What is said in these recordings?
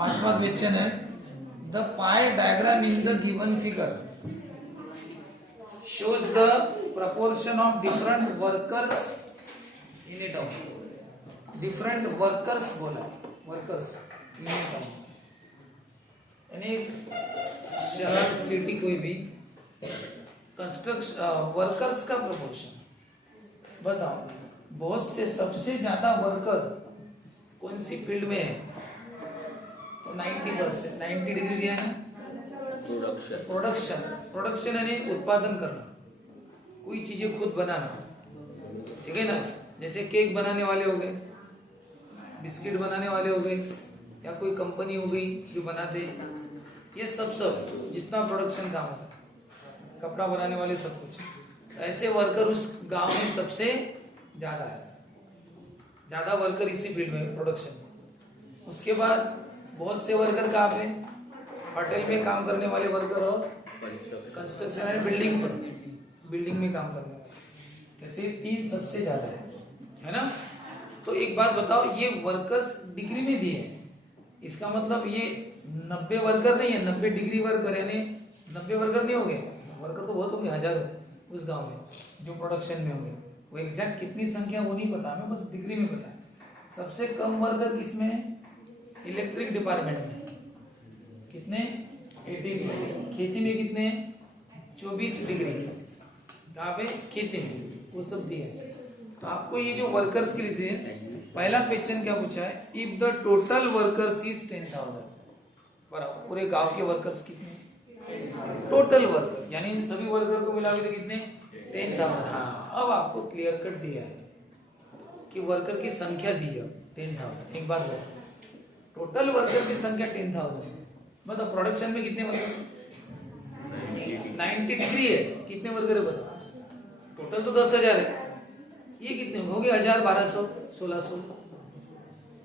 पांचवा क्वेश्चन है the pi diagram in the given figure shows the proportion of different workers in a town. Different workers बोला workers in a town. यानी शहर city कोई भी construction workers का proportion बताओ। बहुत से सबसे ज्यादा वर्कर कौन सी फील्ड में है? तो 90%, 90 डिग्री दिया है ना। प्रोडक्शन यानी उत्पादन करना, कोई चीजें खुद बनाना, ठीक है ना। जैसे केक बनाने वाले हो गए, बिस्किट बनाने वाले हो गए, या कोई कंपनी हो गई जो बनाते, ये सब जितना प्रोडक्शन काम होता है, कपड़ा बनाने वाले सब कुछ, ऐसे वर्कर उस गांव में सबसे ज्यादा है। ज्यादा वर्कर इसी फील्ड में प्रोडक्शन। उसके बाद बहुत से वर्कर कहाँ पे? होटल में काम करने वाले वर्कर और कंस्ट्रक्शन यानी बिल्डिंग में काम करने वाले, ऐसे तीन सबसे ज्यादा है ना। तो एक बात बताओ, ये वर्कर्स डिग्री में दिए हैं, इसका मतलब ये 90 वर्कर नहीं है, 90 डिग्री वर्कर, यानी 90 वर्कर नहीं होंगे, वर्कर तो बहुत होंगे, हजारों उस गांव में जो प्रोडक्शन में होंगे। वो एग्जैक्ट कितनी संख्या वो नहीं पता, हमें बस डिग्री में पता है। सबसे कम वर्कर किसमें है? इलेक्ट्रिक डिपार्टमेंट में। कितने? 18। खेती में कितने? 24 डिग्री। कहाँ पे? खेती में। वो सब दिए। तो आपको ये जो वर्कर्स के लिए दिए, पहला क्वेश्चन क्या पूछा है? If the total workers is 10,000, बराबर पूरे गांव के वर्कर्स कितने? टोटल वर्कर यानी इन सभी वर्कर को मिला के कितने? 10,000। हाँ, अब आपको क्लियर कट दिया है कि वर्कर की संख्या दी है 10,000। एक बात बताओ, टोटल वर्कर की संख्या 10,000, मतलब प्रोडक्शन में कितने वर्कर? 90 डिग्री है, कितने वर्कर है बताओ? टोटल तो 10,000 है, ये कितने हो गए? 1,000, 1,200, 1,600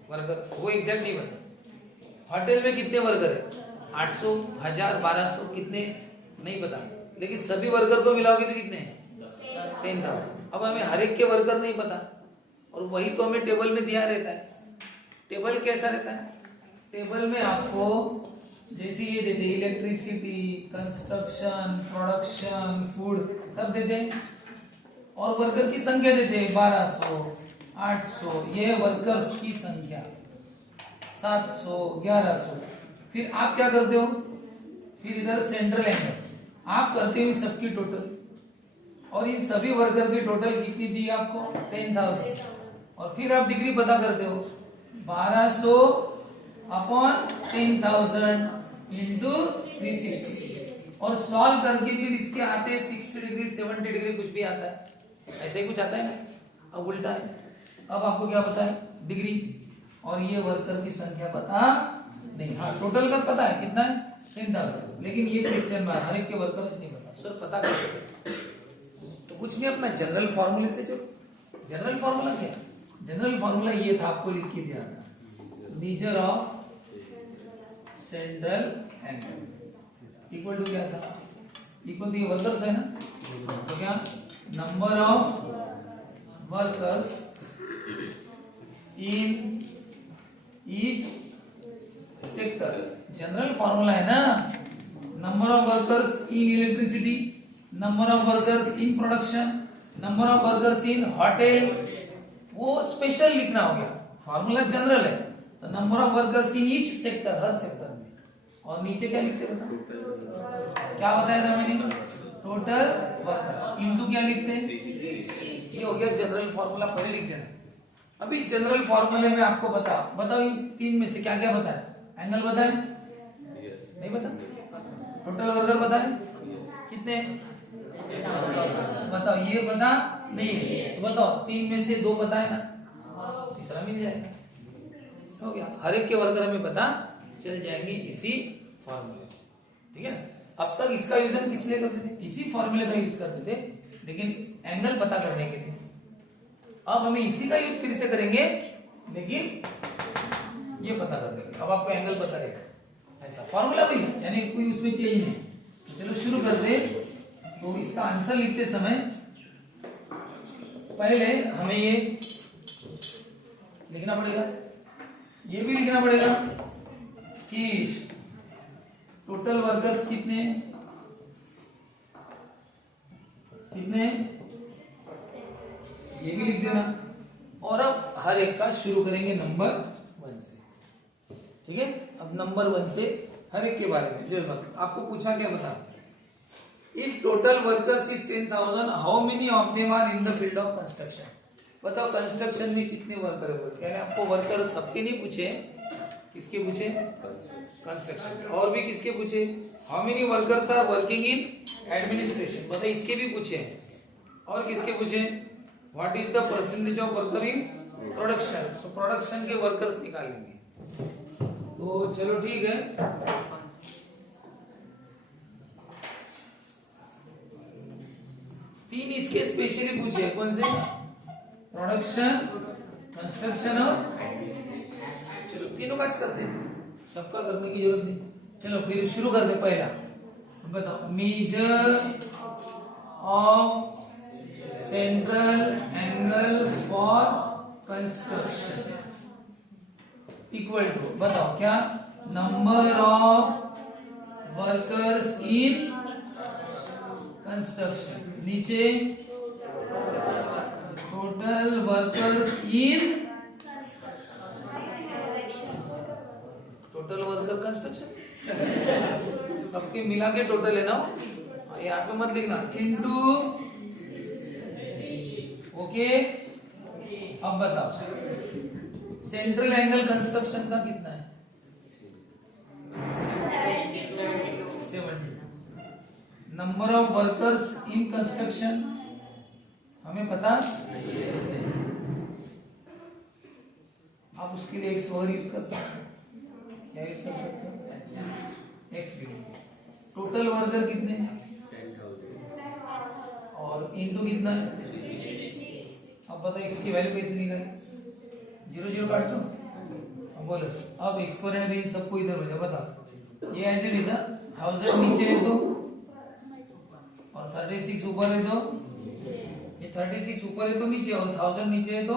वर्कर, वो एग्जैक्ट नहीं पता। होटल में कितने वर्कर है? 800, 1,000, 1,200, कितने नहीं पता, लेकिन सभी वर्कर को मिलाओगे तो कितने? 10,000। अब हमें हर एक के वर्कर नहीं पता, और वही तो हमें टेबल में दिया रहता है। टेबल कैसा रहता है? टेबल में आपको जैसे ये देते, इलेक्ट्रिसिटी, कंस्ट्रक्शन, प्रोडक्शन, फूड सब देते, और वर्कर की संख्या देते हैं 1200, 800, ये वर्कर्स की संख्या 700, 1100। फिर आप क्या करते हो? फिर इधर सेंट्रल एंगल आप करते हो सबकी टोटल, और इन सभी वर्कर की टोटल कितनी दी आपको? 10,000। और फिर आप डिग्री पता करते हो, 1200 अपॉन 10,000 इंटू 360, और सॉल्व करके फिर इसके आते हैं 60 डिग्री, 70 डिग्री, कुछ भी आता है, ऐसे ही कुछ आता है ना। अब उल्टा है, अब आपको क्या पता है? डिग्री, और ये वर्कर की संख्या पता नहीं। हाँ, टोटल का पता है कितना है? 10,000, लेकिन ये क्वेश्चन में हर एक के वर्कर नहीं पता। सर पता कैसे करें? तो कुछ नहीं, अपना जनरल फॉर्मूले से चलो। जनरल फॉर्मूला क्या? जनरल फॉर्मूला ये था, आपको लिख के जाना, measure of central angle equal to क्या था? इक्वल टू ये वर्कर्स है ना, तो क्या? Number of workers in each sector. General formula है ना, number of workers in electricity, number of workers in production, number of workers in hotel, वो स्पेशल लिखना होगा। फॉर्मूला जनरल है, तो number of workers in each sector, her sector में। और नीचे क्या लिखते बता? क्या बताया था मैंने? टोटल वर्कर्स इनटू क्या लिखते हैं? ये हो गया जनरल फॉर्मूला, पहले लिख देना। अभी जनरल फॉर्मूले में आपको बताओ इन तीन में से क्या क्या बताया? एंगल बताए? नहीं बता। टोटल वर्कर बताए कितने? बताओ, ये बता नहीं है तो बताओ, तीन में से 2 बताए ना, तीसरा मिल जाएगा। हो गया, हर एक के वर्कर हमें पता चल जाएंगे इसी फॉर्मूले से, ठीक है। अब तक इसका यूज हम किस लिए करते थे? इसी फॉर्मूले का यूज करते थे, लेकिन एंगल पता करने के लिए। अब हमें इसी का यूज फिर से करेंगे, लेकिन ये पता कर देंगे। अब आपको एंगल पता रहेगा, ऐसा फॉर्मूला भी है, यानी कोई उसमें चेंज नहीं। तो चलो शुरू करते। तो इसका आंसर लिखते समय पहले हमें ये लिखना पड़ेगा, ये भी लिखना पड़ेगा कि टोटल वर्कर्स कितने कितने, ये भी लिख देना। और अब हर एक का शुरू करेंगे नंबर 1 से, ठीक है। अब नंबर 1 से हर एक के बारे में जो आपको पूछा क्या बता, if total workers is 10,000 how many of them are in the field of construction. बताओ कंस्ट्रक्शन में कितने वर्कर है, यानी आपको वर्कर सबके नहीं पूछे, किसके पूछे, कंस्ट्रक्शन। और भी किसके पूछे, how many workers are working in administration, बताइए इसके भी पूछे। और किसके पूछे, what is the percentage of worker in production, तो प्रोडक्शन के वर्कर्स निकालेंगे। तो चलो ठीक है, तीन इसके स्पेशली पूछे, कौन से, प्रोडक्शन, कंस्ट्रक्शन और चलो तीनों का करते हैं, सबका करने की जरूरत नहीं। चलो फिर शुरू करते, पहला बताओ, measure of central angle for construction equal to, बताओ क्या, number of workers in construction, नीचे total workers in, total worker construction सबके मिला के टोटल है ना, यहाँ पे मत लिखना, इनटू, ओके। अब बताओ सेंट्रल एंगल कंस्ट्रक्शन का कितना है, 70। Number of workers in construction हमें पता, आप उसके लिए एक्स वगैरह यूज कर सकते हैं, क्या यूज कर सकते हैं, एक्स के लिए। टोटल वर्कर कितने, और इनटू कितना है, अब बताओ एक्स की वैल्यू कैसे निकाले, 0 0 काट दो, अब बोलो। अब एक्सपोनेंट रेंज सबको इधर भेजा, बता ये एज इट इज 1000 नीचे है तो, और 36 ऊपर है तो, ये 36 ऊपर है तो नीचे, और 1000 नीचे है तो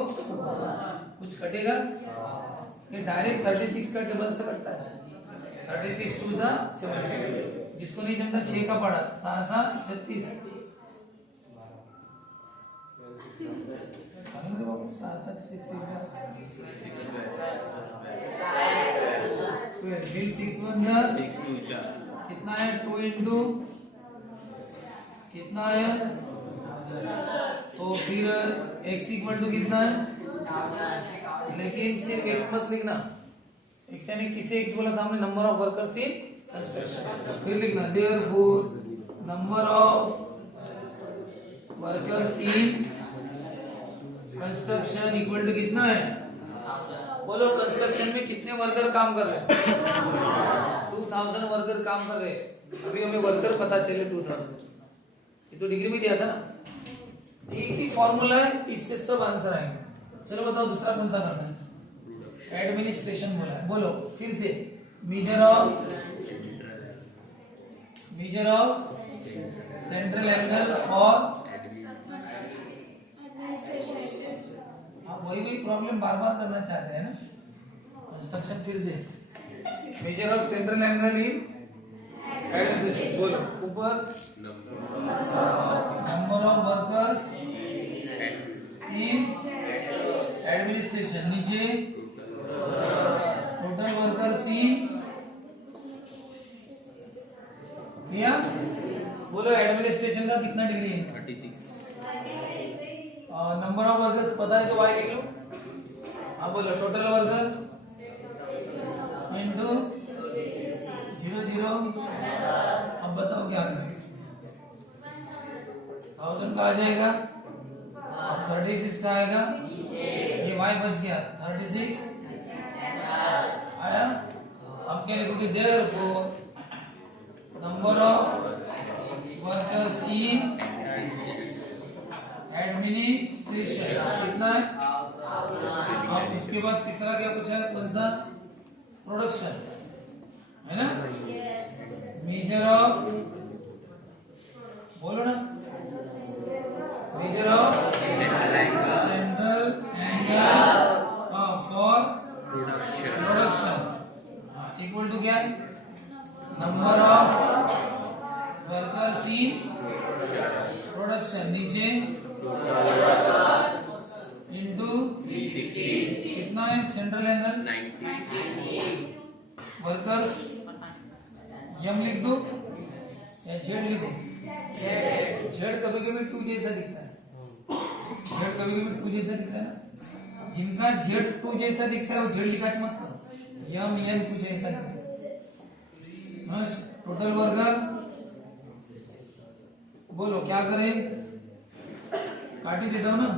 कुछ कटेगा, ये डायरेक्ट 36 का टेबल से कटता है, 36 2 सा 7, जिसको नहीं जमता 6 का पड़ा, 7 सा 36, 6 कितना है, 2 इंटू कितना है, तो फिर x इक्वल टू कितना है, लेकिन सिर्फ x मत लिखना, x यानी किसे x बोला था हमने, number of workers in construction, फिर लिखना therefore number of workers in construction equal to कितना है, बोलो कंस्ट्रक्शन में कितने वर्कर काम कर रहे हैं, 2000 वर्कर काम कर रहे हैं। अभी हमें वर्कर पता चले 2000, ये तो डिग्री में दिया था ना, एक ही फॉर्मूला है, इससे सब आंसर आएंगे। चलो बताओ दूसरा कौन सा करना है, एडमिनिस्ट्रेशन बोला है, बोलो फिर से, major of central angle for, आप वही प्रॉब्लम बार बार करना चाहते हैं ना, कंस्ट्रक्शन। फिर से major of central angle in administration, बोलो ऊपर number of workers in administration, नीचे टोटल वर्कर्स इन, भैया बोलो एडमिनिस्ट्रेशन का कितना डिग्री है, 36। नंबर ऑफ वर्कर्स पता है तो y लिख लो, हाँ बोलो टोटल वर्कर इनटू 0 0, अब बताओ क्या करें, 1000 का आ जाएगा, अब 36 का आएगा, ये y बच गया 36 आया। अब क्या लिखोगे, therefore number of workers in administration कितना है, अब इसके बाद तीसरा क्या पूछा है, कौन सा, प्रोडक्शन है ना, मेजर ऑफ, बोलो ना, measure of central angle for production equal to क्या है, number of workers in production नीचे इंटू कितना है सेंट्रल एंगल 90 वर्कर्स यम लिख दो या जेड लिखो, जेड कभी कभी 2 जैसा दिखता है, जेड कभी कभी 2 जैसा दिखता है ना, जिनका जेड 2 जैसा दिखता है वो जेड लिखा मत करो, यम एन कुछ ऐसा दिखता है। टोटल वर्कर बोलो क्या करें, काट ही देता हूं ना,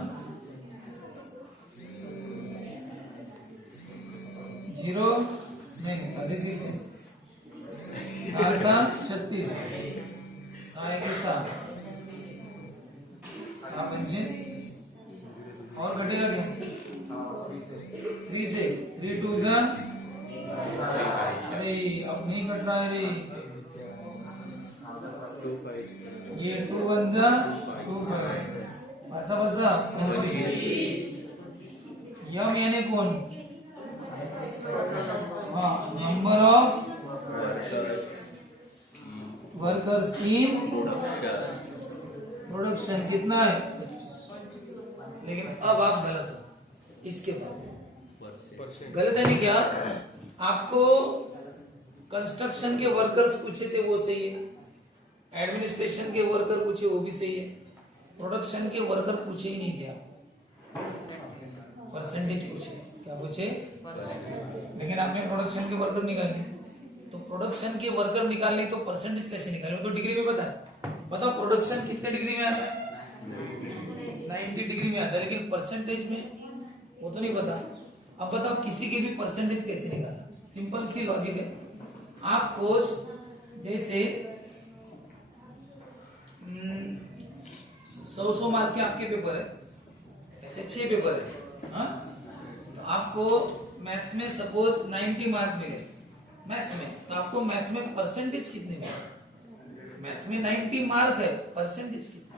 0 नहीं 36 है, 36 के साथ 7 और घटेगा क्या 3 से 3 2 जा, अरे अब नहीं कट रहा है रे, ये 2 1 जा 2 5 बचा यम यानी कौन, हाँ number of workers in production कितना है 25, लेकिन अब आप गलत हो, इसके बाद गलत है नहीं क्या, आपको कंस्ट्रक्शन के वर्कर्स पूछे थे वो सही है, एडमिनिस्ट्रेशन के वर्कर पूछे वो भी सही है, प्रोडक्शन के वर्कर पूछे ही नहीं क्या, परसेंटेज पूछे, क्या पूछे, लेकिन आपने प्रोडक्शन के वर्कर निकालने, तो प्रोडक्शन के वर्कर निकालने तो परसेंटेज कैसे निकाले, तो डिग्री में पता है, बताओ प्रोडक्शन कितने डिग्री में आता है 90 डिग्री में आता है, लेकिन परसेंटेज में वो तो नहीं पता। अब बताओ किसी के भी परसेंटेज कैसे निकालना, सिंपल सी लॉजिक है, आपको जैसे 100 मार्क के आपके पेपर है, ऐसे 6 पेपर है, हाँ तो आपको मैथ्स में सपोज 90 मार्क मिले मैथ्स में, तो आपको मैथ्स में परसेंटेज कितने मिले, मैथ्स में 90 मार्क है, परसेंटेज कितने,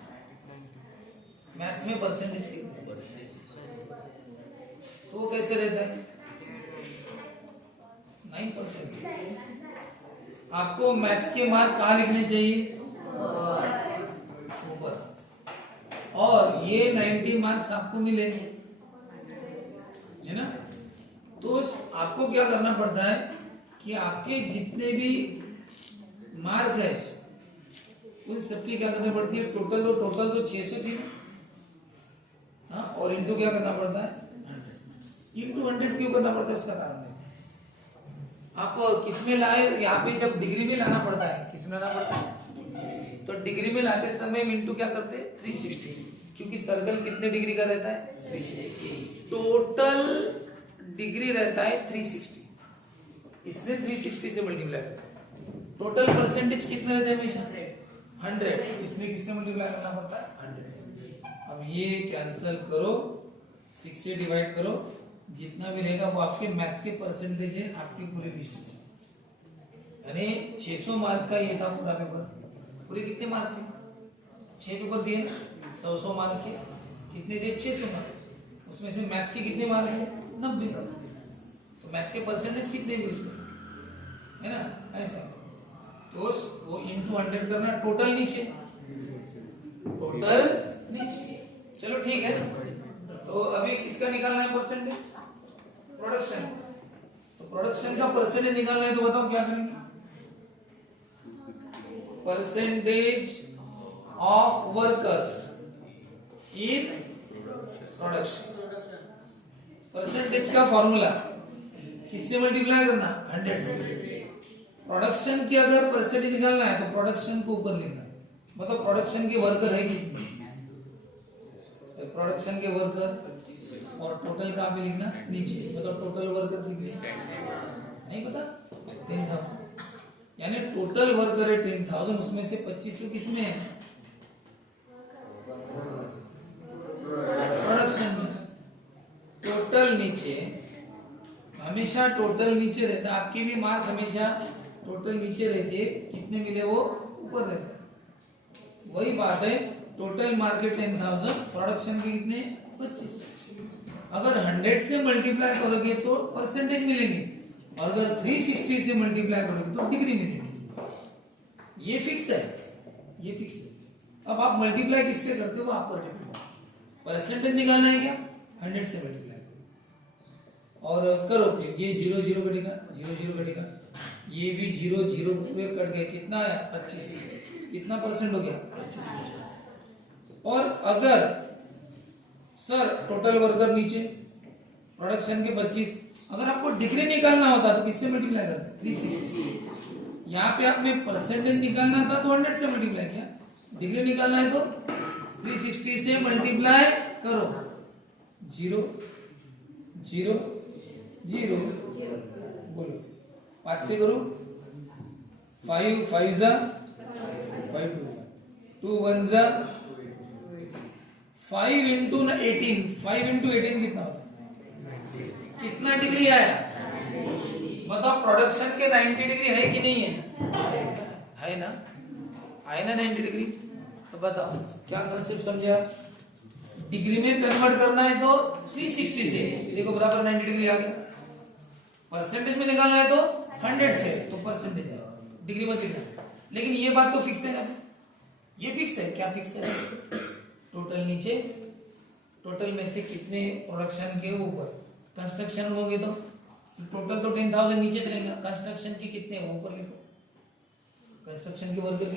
मैथ्स में परसेंटेज कितने, तो वो कैसे रहता है 9%। आपको मैथ्स के मार्क कहाँ लिखने चाहिए ऊपर, और ये 90 मार्क्स आपको मिले है ना, तो आपको क्या करना पड़ता है कि आपके जितने भी मार्क है उन सबकी क्या करनी पड़ती है, टोटल तो 600 थी, हाँ और इंटू क्या करना पड़ता है, इंटू 100 क्यों करना पड़ता है, उसका कारण है आप किसमें लाए, यहाँ पे जब डिग्री में लाना पड़ता है, किसमें लाना पड़ता है, तो डिग्री में लाते समय इंटू क्या करते हैं 360, क्योंकि सर्कल कितने डिग्री का रहता है 360, टोटल डिग्री रहता है 360, इसने 360 से मल्टीप्लाई करता है, टोटल परसेंटेज कितने रहते हैं हमेशा 100, इसमें किससे मल्टीप्लाई करना पड़ता है 100। अब ये कैंसिल करो, 6 से डिवाइड करो, जितना भी रहेगा वो आपके मैथ्स के परसेंटेज है आपके पूरे लिस्ट में, यानी 600 मार्क का ये था पूरा पेपर, पूरे कितने मार्क थे 6 पेपर दिए ना, 100 मार्क के कितने दिए 600 मार्क, उसमें से मैथ्स के कितने मार्क है 90, तो मैथ्स के परसेंटेज कितने भी उसमें है ना, ऐसा तो वो इंटू 100 करना, टोटल नीचे, टोटल नीचे, चलो ठीक है। तो अभी किसका निकालना है परसेंटेज, प्रोडक्शन, तो प्रोडक्शन का परसेंटेज निकालना है, तो बताओ क्या करेंगे, percentage of workers in production, percentage का फॉर्मूला किससे मल्टीप्लाई करना 100 से, प्रोडक्शन की अगर परसेंटेज निकालना है तो प्रोडक्शन को ऊपर लिखना, मतलब प्रोडक्शन के वर्कर है कितने, प्रोडक्शन के वर्कर और टोटल का भी लिखना नीचे, मतलब टोटल वर्कर कितने नहीं पता 10,000, यानी टोटल वर्कर है 10,000, उसमें से 2500 किसमें है प्रोडक्शन में, टोटल नीचे, हमेशा टोटल नीचे रहता है, आपके भी मार्क हमेशा टोटल नीचे रहते हैं, कितने मिले वो ऊपर रहते हैं, वही बात है, टोटल मार्केट 10,000, प्रोडक्शन के कितने 2500, अगर 100 से मल्टीप्लाई करोगे तो परसेंटेज मिलेंगे, और अगर 360 से मल्टीप्लाई करोगे तो डिग्री में देंगे। ये फिक्स है, ये फिक्स है। अब आप मल्टीप्लाई किससे करते हो वो आप पर डिपेंड है। परसेंटेज निकालना है क्या, 100 से मल्टीप्लाई करो और करो, फिर ये 0 0 कटेगा, 0 0 कटेगा, ये भी 0 0 पूरे कट गए, कितना आया 25, कितना परसेंट हो गया 25%। और अगर सर टोटल वर्कर नीचे प्रोडक्शन के 25, अगर आपको डिग्री निकालना होता तो किससे मल्टीप्लाई करते, 360। यहाँ पे आपने परसेंटेज निकालना था तो 100 से मल्टीप्लाई किया, डिग्री निकालना है तो 360 से मल्टीप्लाई करो, 0 0 0 बोलो, 5 से करो, 5 5 जा 5 2 1 जा 5 इंटू 18, 5 इंटू 18 कितना होता है, कितना डिग्री आया बताओ। प्रोडक्शन के 90 डिग्री है कि नहीं है ना, आए ना 90 डिग्री। तो बताओ क्या कंसेप्ट समझे आप, डिग्री में कन्वर्ट करना है तो 360 से, देखो बराबर 90 डिग्री आ गया। परसेंटेज में निकालना है तो 100 से, तो परसेंटेज है, डिग्री मत लिखना। लेकिन ये बात तो फिक्स है ना, ये फिक्स है, क्या फिक्स है, टोटल नीचे, टोटल में से कितने प्रोडक्शन के ऊपर कंस्ट्रक्शन होंगे तो टोटल तो 10,000 नीचे चलेगा, कंस्ट्रक्शन के कितने ऊपर लिखो, कंस्ट्रक्शन के वर्कर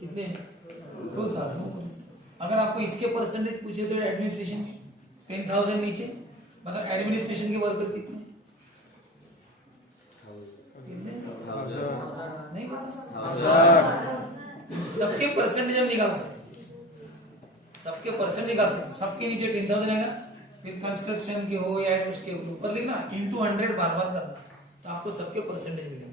कितने 2,000। अगर आपको इसके परसेंटेज पूछे तो एडमिनिस्ट्रेशन 10,000 नीचे, मतलब एडमिनिस्ट्रेशन के वर्कर कितने नहीं पता, सबके परसेंटेज हम निकाल सकते, सबके परसेंट निकाल सकते, सबके नीचे 10,000 आएगा, फिर कंस्ट्रक्शन के हो या उसके ऊपर लिखना इंटू 100 बार बार करना, तो आपको सबके परसेंटेज मिलेगा।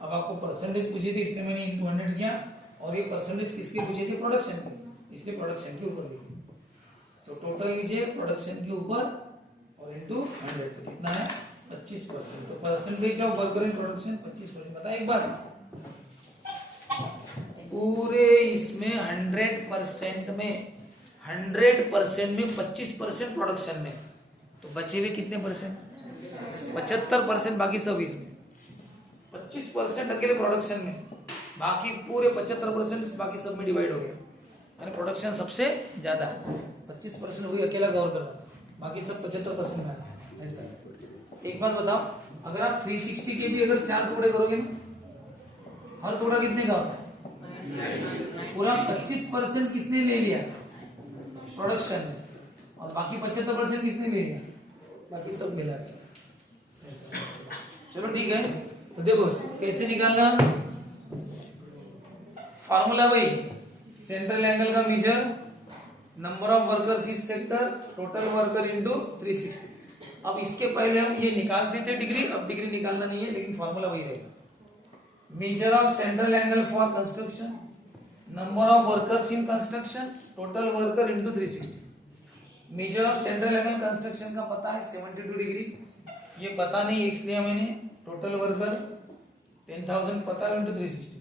अब आपको परसेंटेज पूछी थी इसलिए मैंने इंटू 100 किया, और ये परसेंटेज किसके पूछे थे, प्रोडक्शन के, इसलिए प्रोडक्शन के ऊपर लिखो। तो टोटल लीजिए प्रोडक्शन के ऊपर और इंटू 100, तो कितना है 25%। तो percentage of worker in production 25%। बता एक बार, पूरे इसमें 100% में 100% में 25% प्रोडक्शन में, तो बचे हुए कितने परसेंट, 75%, बाकी सब इसमें 25% अकेले प्रोडक्शन में, बाकी पूरे 75% बाकी सब में डिवाइड हो गया, यानी प्रोडक्शन सबसे ज्यादा है, 25% वही अकेला कवर कर रहा, बाकी सब 75% में है। ऐसा एक बात बताओ, अगर आप 360 के भी अगर 4 टुकड़े करोगे ना, हर टुकड़ा कितने का होता है, पूरा 25% किसने ले लिया प्रोडक्शन में, और बाकी 75% किसने ले लिया, बाकी सब मिला के। चलो ठीक है, तो देखो कैसे निकालना, फार्मूला वही, सेंट्रल एंगल का मेजर, नंबर ऑफ वर्कर्स इस सेक्टर, टोटल वर्कर इनटू 360। अब इसके पहले हम ये निकालते थे डिग्री, अब डिग्री निकालना नहीं है, लेकिन फार्मूला वही रहेगा। Major of central angle for construction, number of workers in construction, total worker into 360। Major of central angle construction का पता है 72 डिग्री, ये पता नहीं एक्स लिया मैंने, टोटल वर्कर 10,000 पता है इंटू 360,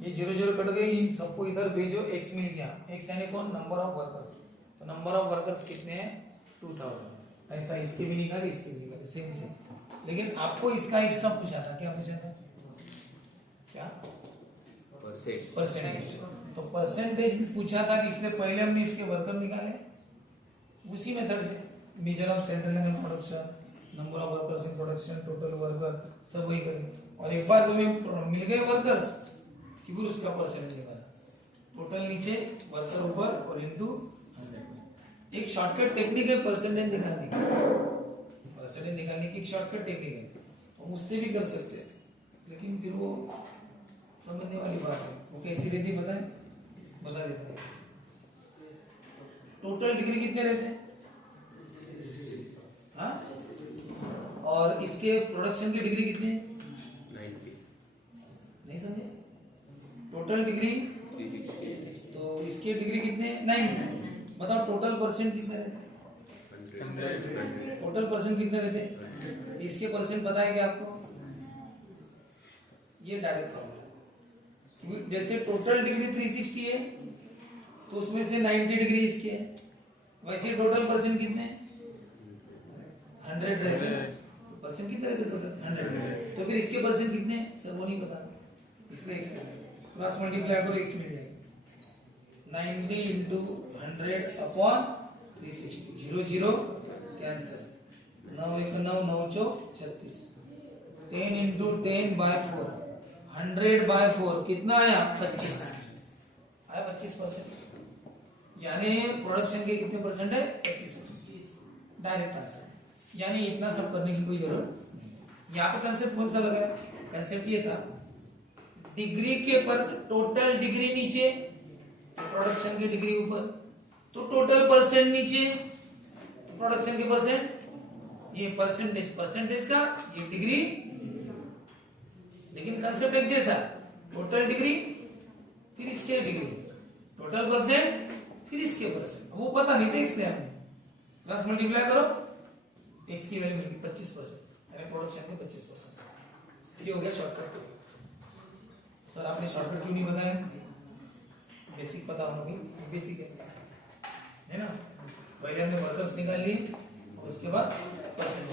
ये 0 0 कट गए, इन सबको इधर भेजो, एक्स मिल गया, एक्स यानी कौन, नंबर ऑफ वर्कर्स, तो नंबर ऑफ वर्कर्स कितने हैं 2000। ऐसा इसके भी निकाले, इसके भी निकाले, सेम सेम। लेकिन आपको इसका एक्स्ट्रा पूछा था, क्या पूछा था, क्या परसेंटेज, तो परसेंटेज पूछा था कि इसलिए पहले हमने इसके वर्कर निकाले उसी मेथड से, major of central angle production, number of workers in production, total worker, सब वही करेंगे। और एक बार तुम्हें मिल गए वर्कर्स कि फिर उसका परसेंटेज निकाला, टोटल नीचे वर्कर ऊपर और इनटू 100। एक शॉर्टकट टेक्निक है परसेंटेज निकालने की, परसेंटेज निकालने की एक शॉर्टकट टेक्निक है, और उससे भी कर सकते हैं, लेकिन फिर वो समझने वाली बात है, वो कैसी रहती बताएं, बता देते हैं। टोटल डिग्री कितने रहते हैं, हाँ, और इसके प्रोडक्शन की डिग्री कितनी है, 90, नहीं समझे, टोटल डिग्री 360, तो इसके डिग्री कितने 90, बताओ टोटल परसेंट कितने रहते हैं, टोटल परसेंट कितने रहते हैं, इसके परसेंट पता है क्या आपको, ये डायरेक्ट फॉर्मूला, जैसे टोटल डिग्री 360 है तो उसमें से 90 डिग्री इसके है, वैसे टोटल परसेंट कितने 100 रहते हैं, परसेंट कितने रहते टोटल 100, तो फिर इसके परसेंट कितने सर वो नहीं पता, इसलिए x क्रॉस मल्टीप्लाई करो x मिल जाएगा 90 इंटू 100 अपॉन 360, 0 0 कैंसिल, 9 1 9 9 चौक 36, 10 इंटू 10 बाय 4, 100 बाय 4 कितना आया 25 आया 25%, यानी प्रोडक्शन के कितने परसेंट है 25%, डायरेक्ट आंसर। यानी इतना सब करने की कोई जरूरत नहीं। यहाँ पे कंसेप्ट कौन सा लगा, कंसेप्ट ये था डिग्री के पर टोटल डिग्री नीचे, प्रोडक्शन की डिग्री ऊपर, तो टोटल परसेंट नीचे, तो प्रोडक्शन के परसेंट, ये परसेंटेज परसेंटेज का, ये डिग्री, लेकिन कंसेप्ट एक जैसा, टोटल डिग्री फिर इसके डिग्री, टोटल परसेंट फिर इसके परसेंट, वो पता नहीं था इसलिए हमने क्रॉस मल्टीप्लाई करो, एक्स की वैल्यू मिलेगी 25%, यानी प्रोडक्शन के 25%। ये हो गया शॉर्टकट। सर आपने शॉर्टकट क्यों नहीं बताया, बेसिक पता होना भी बेसिक है ना। पहले हमने वर्कर्स निकाल लिए, उसके बाद परसेंट